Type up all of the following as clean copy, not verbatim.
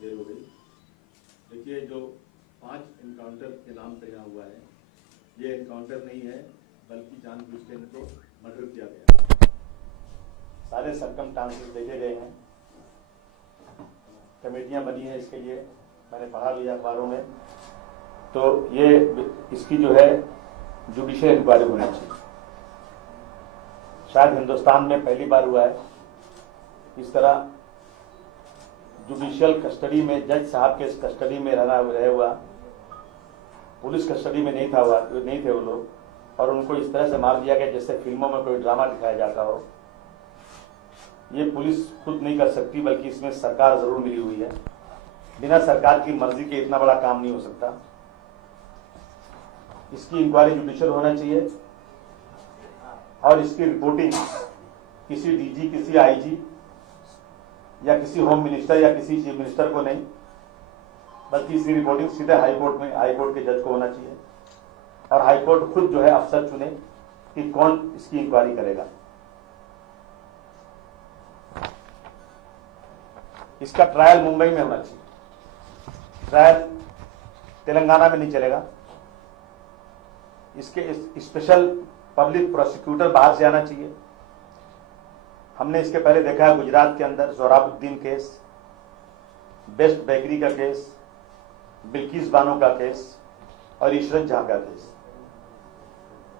देर हो गई। देखिए, जो 5 एनकाउंटर के नाम पे यहाँ हुआ है, ये एनकाउंटर नहीं है, बल्कि जानबूझ के इनको मर्डर किया गया। सारे सर्कमस्टांसेस देखे गए हैं, कमेटियां बनी हैं इसके लिए, मैंने पढ़ा भी अखबारों में। तो ये इसकी जो है जुडिशियल इंक्वायरी होनी चाहिए। शायद हिंदुस्तान में पहली बार हुआ है इस तरह जुडिशियल कस्टडी में, जज साहब के कस्टडी में रहे हुआ, पुलिस कस्टडी में नहीं थे वो लोग, और उनको इस तरह से मार दिया गया जैसे फिल्मों में कोई ड्रामा दिखाया जाता हो। ये पुलिस खुद नहीं कर सकती, बल्कि इसमें सरकार जरूर मिली हुई है। बिना सरकार की मर्जी के इतना बड़ा काम नहीं हो सकता। इसकी इंक्वायरी जुडिशियल होना चाहिए और इसकी रिपोर्टिंग किसी डीजी, किसी आईजी या किसी होम मिनिस्टर या किसी चीफ मिनिस्टर को नहीं, बल्कि इसकी रिपोर्टिंग सीधे हाईकोर्ट के जज को होना चाहिए, और हाईकोर्ट खुद जो है अफसर चुने कि कौन इसकी इंक्वायरी करेगा। इसका ट्रायल मुंबई में होना चाहिए, ट्रायल तेलंगाना में नहीं चलेगा। इसके स्पेशल पब्लिक प्रोसिक्यूटर बाहर से आना चाहिए। हमने इसके पहले देखा है गुजरात के अंदर जोराबुद्दीन केस, बेस्ट बेकरी का केस, बिल्किस बानो का केस और इशरत जहां का केस।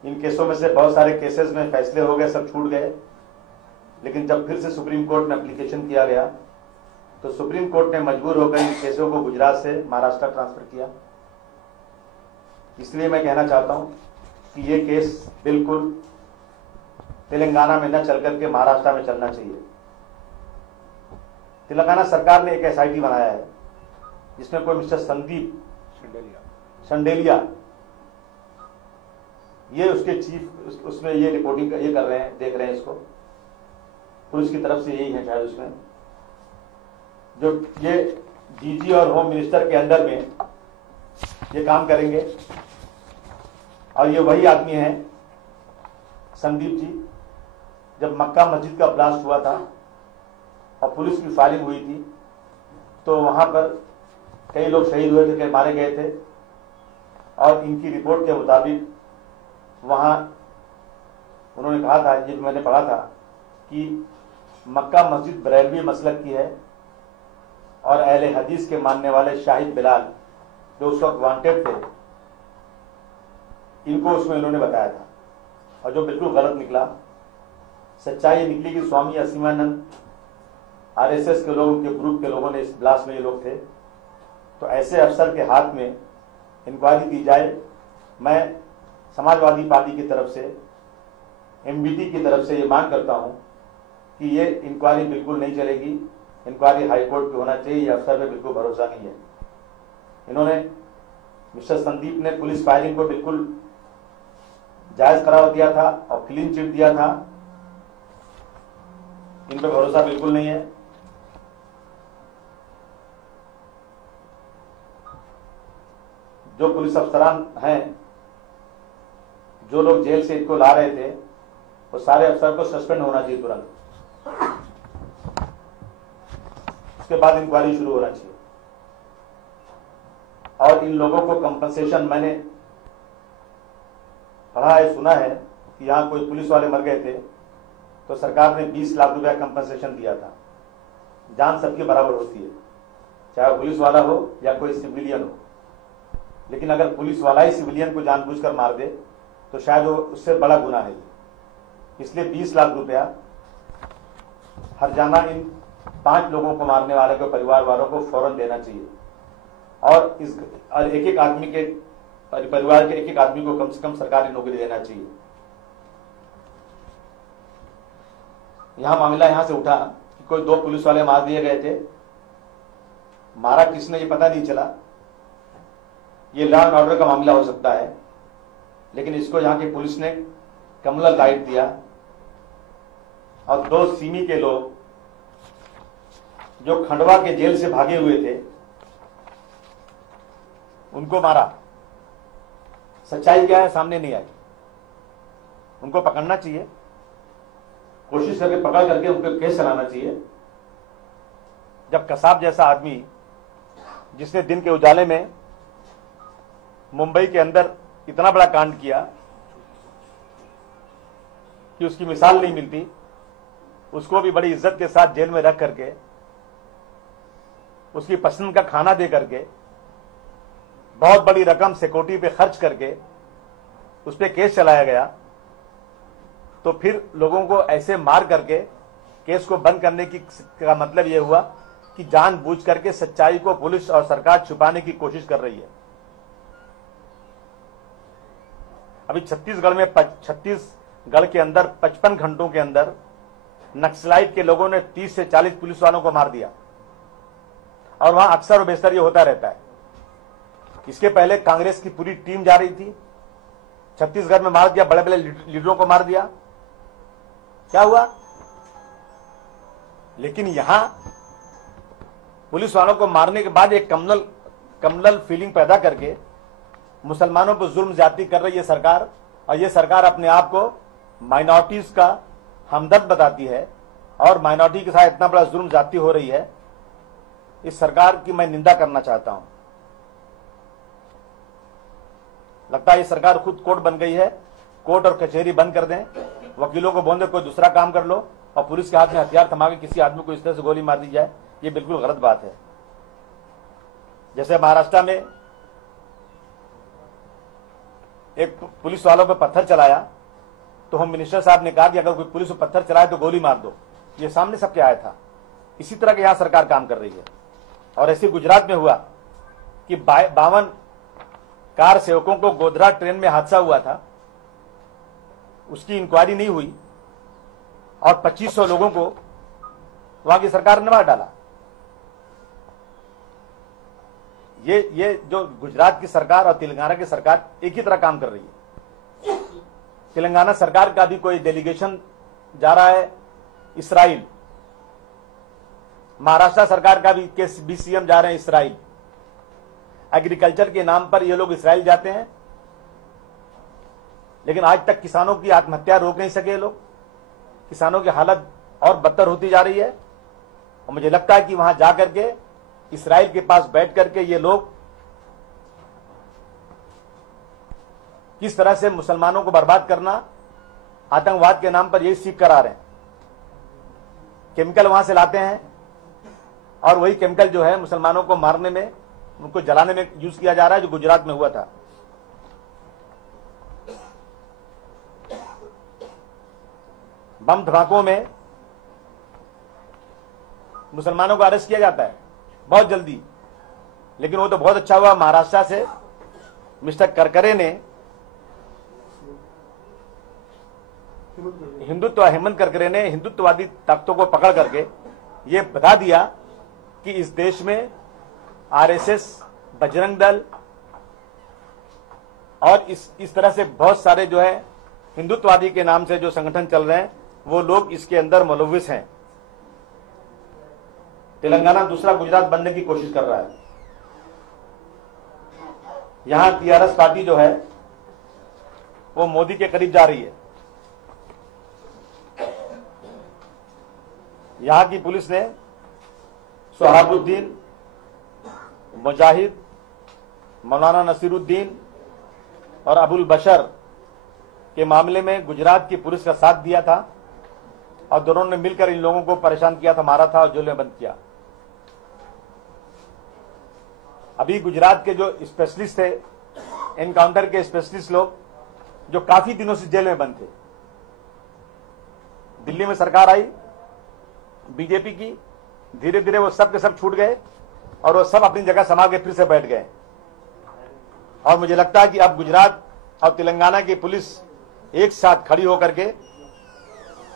इन केसों में से बहुत सारे केसेस में फैसले हो गए, सब छूट गए, लेकिन जब फिर से सुप्रीम कोर्ट में एप्लीकेशन किया गया तो सुप्रीम कोर्ट ने मजबूर होकर इन केसों को गुजरात से महाराष्ट्र ट्रांसफर किया। इसलिए मैं कहना चाहता हूं कि ये केस बिल्कुल तेलंगाना में न चल करके महाराष्ट्र में चलना चाहिए। तेलंगाना सरकार ने एक एसआईटी बनाया है जिसमें कोई मिस्टर संदीप शंडेलिया, ये उसके चीफ, उसमें ये रिपोर्टिंग ये कर रहे हैं, देख रहे हैं इसको, पुलिस की तरफ से यही है शायद उसमें, जो ये डीजी और होम मिनिस्टर के अंडर में ये काम करेंगे। और ये वही आदमी है संदीप जी, जब मक्का मस्जिद का ब्लास्ट हुआ था और पुलिस की फायरिंग हुई थी तो वहां पर कई लोग शहीद हुए थे, कई मारे गए थे, और इनकी रिपोर्ट के मुताबिक वहां उन्होंने कहा था, ये मैंने पढ़ा था, कि मक्का मस्जिद बरेलवी मसलक की है और अहले हदीस के मानने वाले शाहिद बिलाल जो उस वक्त वांटेड थे, इनको उसमें इन्होंने बताया था, और जो बिल्कुल गलत निकला। सच्चाई निकली कि स्वामी असीमानंद, आरएसएस के लोगों के ग्रुप के लोगों ने इस ब्लास्ट में ये लोग थे। तो ऐसे अफसर के हाथ में इंक्वायरी दी जाए। मैं समाजवादी पार्टी की तरफ से, एमबीटी की तरफ से ये मांग करता हूं कि ये इंक्वायरी बिल्कुल नहीं चलेगी, इंक्वायरी हाईकोर्ट पे होना चाहिए। ये अफसर पे बिल्कुल भरोसा नहीं है। इन्होंने, मिस्टर संदीप ने पुलिस फायरिंग को बिल्कुल जायज करार दिया था और क्लीन चिट दिया था, इन पे भरोसा बिल्कुल नहीं है। जो पुलिस अफसरान हैं, जो लोग जेल से इनको ला रहे थे, वो सारे अफसर को सस्पेंड होना चाहिए तुरंत, उसके बाद इंक्वायरी शुरू होना चाहिए। और इन लोगों को कंपनसेशन, मैंने पढ़ा है, सुना है कि यहां कोई पुलिस वाले मर गए थे तो सरकार ने 20 लाख रुपया कंपनसेशन दिया था। जान सबकी बराबर होती है, चाहे पुलिस वाला हो या कोई सिविलियन हो, लेकिन अगर पुलिस वाला ही सिविलियन को जानबूझकर मार दे तो शायद वो उससे बड़ा गुनाह है। इसलिए 20 लाख रुपया हरजाना इन 5 लोगों को मारने वाले को, परिवार वालों को फौरन देना चाहिए। और एक एक आदमी के परिवार के एक एक आदमी को कम से कम सरकारी नौकरी देना चाहिए। यहां मामला यहां से उठा कि कोई 2 पुलिस वाले मार दिए गए थे, मारा किसने ये पता नहीं चला। ये लॉ एंड ऑर्डर का मामला हो सकता है, लेकिन इसको यहां की पुलिस ने कमला लाइट दिया और 2 सीमी के लोग जो खंडवा के जेल से भागे हुए थे उनको मारा। सच्चाई क्या है सामने नहीं आई। उनको पकड़ना चाहिए, कोशिश करके पकड़ करके उनको केस चलाना चाहिए। जब कसाब जैसा आदमी जिसने दिन के उजाले में मुंबई के अंदर इतना बड़ा कांड किया कि उसकी मिसाल नहीं मिलती, उसको भी बड़ी इज्जत के साथ जेल में रख करके, उसकी पसंद का खाना दे करके, बहुत बड़ी रकम सिक्योरिटी पे खर्च करके उस पर केस चलाया गया, तो फिर लोगों को ऐसे मार करके केस को बंद करने का मतलब यह हुआ कि जानबूझ करके सच्चाई को पुलिस और सरकार छुपाने की कोशिश कर रही है। अभी छत्तीसगढ़ के अंदर 55 घंटों के अंदर नक्सलाइट के लोगों ने 30 से 40 पुलिस वालों को मार दिया, और वहां अक्सर और बेशतर ये होता रहता है। इसके पहले कांग्रेस की पूरी टीम जा रही थी, छत्तीसगढ़ में मार दिया, बड़े बड़े लीडरों को मार दिया, क्या हुआ? लेकिन यहां पुलिस वालों को मारने के बाद एक कम्युनल फीलिंग पैदा करके मुसलमानों पर जुल्म ज्यादती कर रही है सरकार, और ये सरकार अपने आप को माइनॉरिटीज का हमदर्द बताती है, और माइनॉरिटी के साथ इतना बड़ा जुल्म ज्यादती हो रही है। इस सरकार की मैं निंदा करना चाहता हूं। लगता है ये सरकार खुद कोर्ट बन गई है, कोर्ट और कचहरी बंद कर दें, वकीलों को बोल दे कोई दूसरा काम कर लो, और पुलिस के हाथ में हथियार थमा के किसी आदमी को इस तरह से गोली मार दी जाए, ये बिल्कुल गलत बात है। जैसे महाराष्ट्र में एक पुलिस वालों पर पत्थर चलाया, तो होम मिनिस्टर साहब ने कहा कि अगर कोई पुलिस पर पत्थर चलाए तो गोली मार दो, ये सामने सबके आया था। इसी तरह के यहां सरकार काम कर रही है। और ऐसे गुजरात में हुआ कि 52 कार सेवकों को गोधरा ट्रेन में हादसा हुआ था, उसकी इंक्वायरी नहीं हुई, और 2500 लोगों को वहां की सरकार ने मार डाला। ये जो गुजरात की सरकार और तेलंगाना की सरकार एक ही तरह काम कर रही है। तेलंगाना सरकार का भी कोई डेलीगेशन जा रहा है इस्राइल, महाराष्ट्र सरकार का भी सीएम जा रहे हैं इस्राइल। एग्रीकल्चर के नाम पर ये लोग इस्राइल जाते हैं, लेकिन आज तक किसानों की आत्महत्या रोक नहीं सके लोग। किसानों की हालत और बदतर होती जा रही है, और मुझे लगता है कि वहां जाकर के इस्राइल के पास बैठ करके ये लोग किस तरह से मुसलमानों को बर्बाद करना, आतंकवाद के नाम पर यही सीख कर आ रहे हैं। केमिकल वहां से लाते हैं, और वही केमिकल जो है मुसलमानों को मारने में, उनको जलाने में यूज किया जा रहा है, जो गुजरात में हुआ था। बम धमाकों में मुसलमानों को अरेस्ट किया जाता है बहुत जल्दी, लेकिन वो तो बहुत अच्छा हुआ, महाराष्ट्र से मिस्टर करकरे ने हेमंत करकरे ने हिंदुत्ववादी ताकतों को पकड़ करके ये बता दिया कि इस देश में आरएसएस, बजरंग दल और इस तरह से बहुत सारे जो है हिंदुत्ववादी के नाम से जो संगठन चल रहे हैं, वो लोग इसके अंदर मुलव्विस हैं। तेलंगाना दूसरा गुजरात बनने की कोशिश कर रहा है। यहां टीआरएस पार्टी जो है वो मोदी के करीब जा रही है। यहां की पुलिस ने सोहाबुद्दीन, मुजाहिद, मौलाना नसीरुद्दीन और अबुल बशर के मामले में गुजरात की पुलिस का साथ दिया था, और दोनों ने मिलकर इन लोगों को परेशान किया था, मारा था और जेल में बंद किया। अभी गुजरात के जो स्पेशलिस्ट थे, एनकाउंटर के स्पेशलिस्ट लोग, जो काफी दिनों से जेल में बंद थे, दिल्ली में सरकार आई बीजेपी की, धीरे धीरे वो सब के सब छूट गए, और वो सब अपनी जगह संभाल के फिर से बैठ गए। और मुझे लगता है कि अब गुजरात और तेलंगाना की पुलिस एक साथ खड़ी होकर के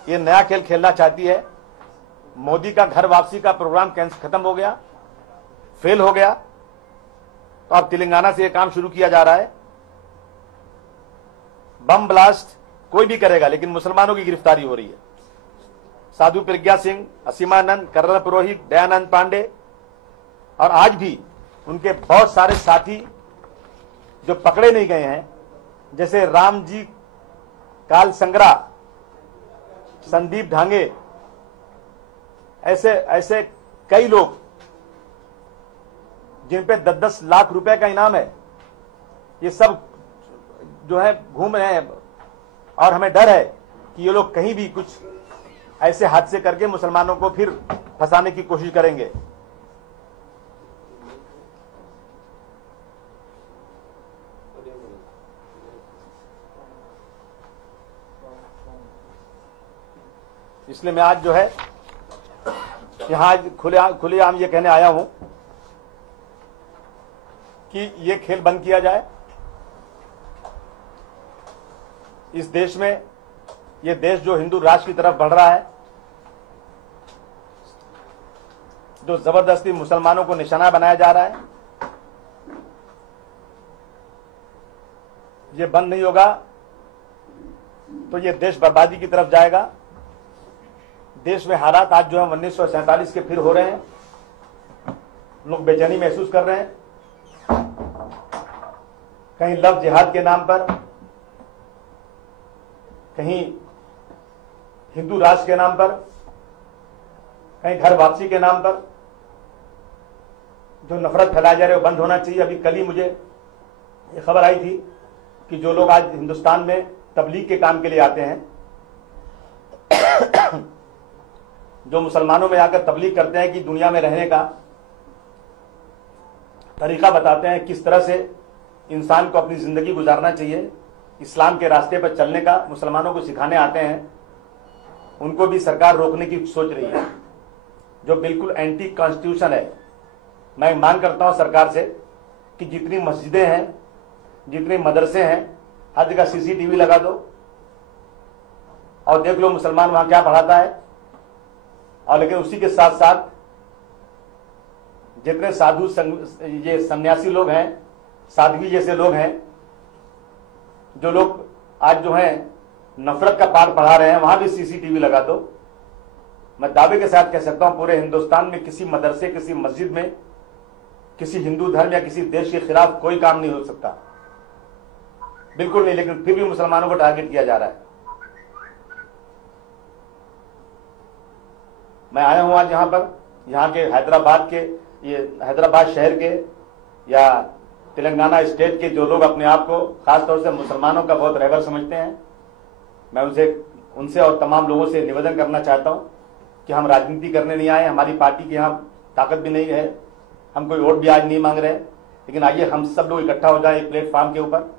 ये नया खेल खेलना चाहती है। मोदी का घर वापसी का प्रोग्राम खत्म हो गया, फेल हो गया, तो अब तेलंगाना से ये काम शुरू किया जा रहा है। बम ब्लास्ट कोई भी करेगा, लेकिन मुसलमानों की गिरफ्तारी हो रही है। साधु प्रज्ञा सिंह, असीमानंद, कर्नल पुरोहित, दयानंद पांडे, और आज भी उनके बहुत सारे साथी जो पकड़े नहीं गए हैं, जैसे रामजी काल संग्रा, संदीप ढांगे, ऐसे कई लोग जिन पे 10-10 लाख रुपए का इनाम है, ये सब जो है घूम रहे हैं और हमें डर है कि ये लोग कहीं भी कुछ ऐसे हादसे करके मुसलमानों को फिर फंसाने की कोशिश करेंगे। इसलिए मैं आज जो है यहां खुलेआम ये कहने आया हूं कि ये खेल बंद किया जाए। इस देश में, ये देश जो हिंदू राष्ट्र की तरफ बढ़ रहा है, जो जबरदस्ती मुसलमानों को निशाना बनाया जा रहा है, ये बंद नहीं होगा तो ये देश बर्बादी की तरफ जाएगा। देश में हालात आज जो है 1947 के फिर हो रहे हैं, लोग बेचैनी महसूस कर रहे हैं। कहीं लव जिहाद के नाम पर, कहीं हिंदू राष्ट्र के नाम पर, कहीं घर वापसी के नाम पर जो नफरत फैलाए जा रहे हो बंद होना चाहिए। अभी कल ही मुझे ये खबर आई थी कि जो लोग आज हिंदुस्तान में तबलीग के काम के लिए आते हैं, जो मुसलमानों में आकर तबलीग करते हैं कि दुनिया में रहने का तरीका बताते हैं, किस तरह से इंसान को अपनी जिंदगी गुजारना चाहिए, इस्लाम के रास्ते पर चलने का मुसलमानों को सिखाने आते हैं, उनको भी सरकार रोकने की सोच रही है, जो बिल्कुल एंटी कॉन्स्टिट्यूशन है। मैं मांग करता हूं सरकार से कि जितनी मस्जिदें हैं, जितने मदरसे हैं, हर जगह सीसीटीवी लगा दो और देख लो मुसलमान वहां क्या पढ़ाता है। और लेकिन उसी के साथ साथ जितने साधु ये सन्यासी लोग हैं, साध्वी जैसे लोग हैं, जो लोग आज जो है नफरत का पाठ पढ़ा रहे हैं, वहां भी सीसीटीवी लगा दो। मैं दावे के साथ कह सकता हूं पूरे हिंदुस्तान में किसी मदरसे, किसी मस्जिद में, किसी हिंदू धर्म या किसी देश के खिलाफ कोई काम नहीं हो सकता, बिल्कुल नहीं। लेकिन फिर भी मुसलमानों को टारगेट किया जा रहा है। मैं आया हूं आज यहां पर, यहां के हैदराबाद के, ये हैदराबाद शहर के या तेलंगाना स्टेट के जो लोग अपने आप को खासतौर से मुसलमानों का बहुत रहबर समझते हैं, मैं उनसे और तमाम लोगों से निवेदन करना चाहता हूं कि हम राजनीति करने नहीं आए, हमारी पार्टी की यहाँ ताकत भी नहीं है, हम कोई वोट भी आज नहीं मांग रहे, लेकिन आइए हम सब लोग इकट्ठा हो जाए एक प्लेटफॉर्म के ऊपर।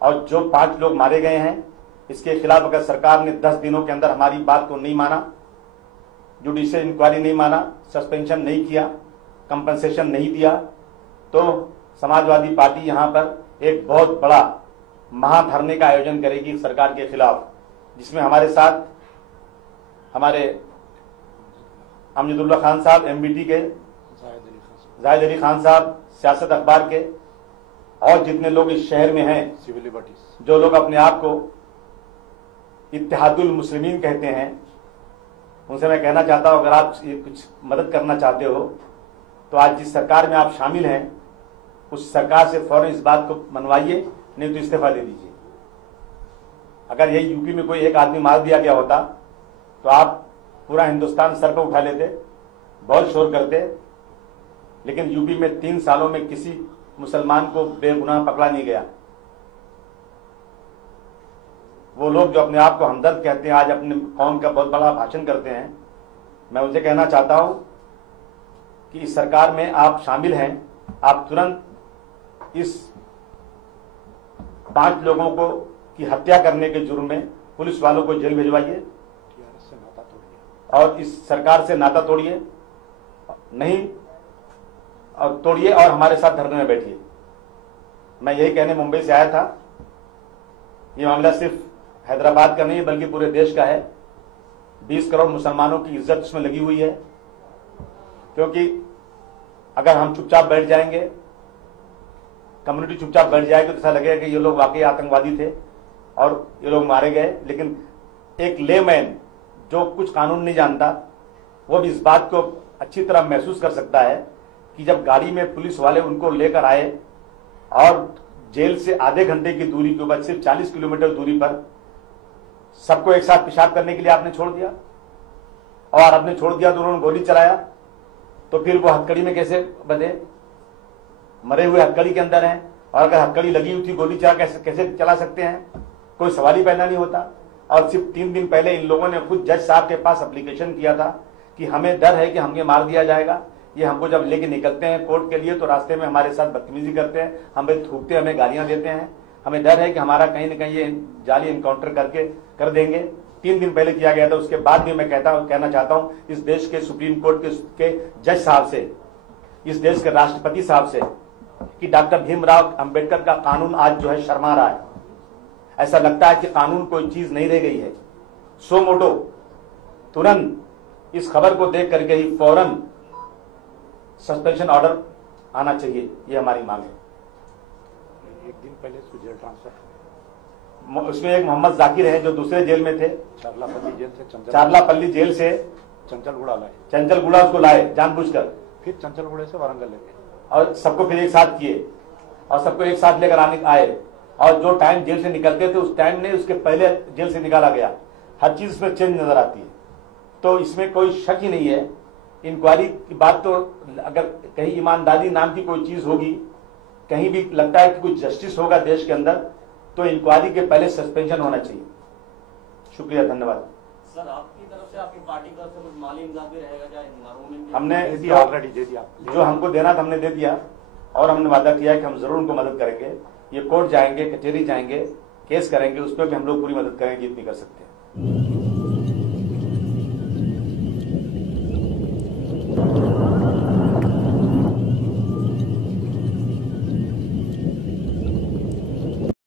और जो 5 लोग मारे गए हैं, इसके खिलाफ अगर सरकार ने 10 दिनों के अंदर हमारी बात को नहीं माना, जुडिशियल इंक्वायरी नहीं माना, सस्पेंशन नहीं किया, कंपनसेशन नहीं दिया, तो समाजवादी पार्टी यहां पर एक बहुत बड़ा महाधरने का आयोजन करेगी सरकार के खिलाफ, जिसमें हमारे साथ हमारे अमजदुल्ला खान साहब एमबीटी के, जाहिद अली खान साहब सियासत अखबार के, और जितने लोग इस शहर में हैं, सिविल लिबर्टीज, जो लोग अपने आप को इत्तेहादुल मुस्लिमीन कहते हैं, उनसे मैं कहना चाहता हूं अगर आप ये कुछ मदद करना चाहते हो तो आज जिस सरकार में आप शामिल हैं उस सरकार से फौरन इस बात को मनवाइए, नहीं तो इस्तीफा दे दीजिए। अगर यही यूपी में कोई एक आदमी मार दिया गया होता तो आप पूरा हिंदुस्तान सर पर उठा लेते, बहुत शोर करते, लेकिन यूपी में 3 सालों में किसी मुसलमान को बेगुनाह पकड़ा नहीं गया। वो लोग जो अपने आप को हमदर्द कहते हैं, आज अपने कौम का बहुत बड़ा भाषण करते हैं, मैं उनसे कहना चाहता हूं कि इस सरकार में आप शामिल हैं, आप तुरंत इस 5 लोगों को की हत्या करने के जुर्म में पुलिस वालों को जेल भिजवाइए और इस सरकार से नाता तोड़िए, नहीं और तोड़िए और हमारे साथ धरने में बैठिए। मैं यही कहने मुंबई से आया था। ये मामला सिर्फ हैदराबाद का नहीं बल्कि पूरे देश का है। 20 करोड़ मुसलमानों की इज्जत इसमें लगी हुई है, क्योंकि अगर हम चुपचाप बैठ जाएंगे, कम्युनिटी चुपचाप बैठ जाएगी, तो ऐसा लगेगा कि ये लोग वाकई आतंकवादी थे और ये लोग मारे गए। लेकिन एक लेमैन जो कुछ कानून नहीं जानता, वो भी इस बात को अच्छी तरह महसूस कर सकता है कि जब गाड़ी में पुलिस वाले उनको लेकर आए और जेल से आधे घंटे की दूरी के ऊपर सिर्फ 40 किलोमीटर दूरी पर सबको एक साथ पेशाब करने के लिए आपने छोड़ दिया, और आपने छोड़ दिया तो उन्होंने गोली चलाया, तो फिर वो हथकड़ी में कैसे बंधे? मरे हुए हथकड़ी के अंदर हैं, और अगर हथकड़ी लगी हुई थी गोली कैसे चला सकते हैं, कोई सवाल ही पैदा नहीं होता। और सिर्फ 3 दिन पहले इन लोगों ने खुद जज साहब के पास एप्लीकेशन किया था कि हमें डर है कि हमें मार दिया जाएगा। ये हमको जब लेके निकलते हैं कोर्ट के लिए तो रास्ते में हमारे साथ बदतमीजी करते हैं, हमें थूकते, हमें गालियां देते हैं। हमें डर है कि हमारा कहीं ना कहीं ये जाली इनकाउंटर करके कर देंगे। 3 दिन पहले किया गया था। उसके बाद भी मैं कहना चाहता हूं इस देश के सुप्रीम कोर्ट के जज साहब से, इस देश के राष्ट्रपति साहब से, कि डॉक्टर भीमराव अंबेडकर का कानून आज जो है शर्मा रहा है। ऐसा लगता है कि कानून कोई चीज नहीं रह गई है। सो मोटो तुरंत इस खबर को देख करके ही फौरन सस्पेंशन ऑर्डर आना चाहिए, ये हमारी मांग है। एक दिन पहले उसको जेल ट्रांसफर, उसमें एक मोहम्मद जाकिर है जो दूसरे जेल में थे, चारलापल्ली जेल से चंचलगुड़ा उसको लाए जानबूझकर, फिर चंचलगुड़े से वारंगल लेके, और सबको फिर एक साथ किए और सबको एक साथ लेकर आए। और जो टाइम जेल से निकलते थे उस टाइम नहीं, उसके पहले जेल से निकाला गया। हर चीज इसमें चेंज नजर आती है। तो इसमें कोई शक ही नहीं है। इंक्वायरी की बात तो अगर कहीं ईमानदारी नाम की कोई चीज होगी, कहीं भी लगता है कि कोई जस्टिस होगा देश के अंदर, तो इंक्वायरी के पहले सस्पेंशन होना चाहिए। शुक्रिया, धन्यवाद। सर, आपकी तरफ से, आपकी पार्टी की तरफ से कुछ माली इमदाद भी रहेगा क्या? हमने ऑलरेडी दे दिया, जो हमको देना था हमने दे दिया, और हमने वादा किया कि हम जरूर उनको मदद करेंगे। ये कोर्ट जाएंगे, कचहरी जाएंगे, केस करेंगे, उस पर भी हम लोग पूरी मदद करेंगे जितनी कर सकते हैं।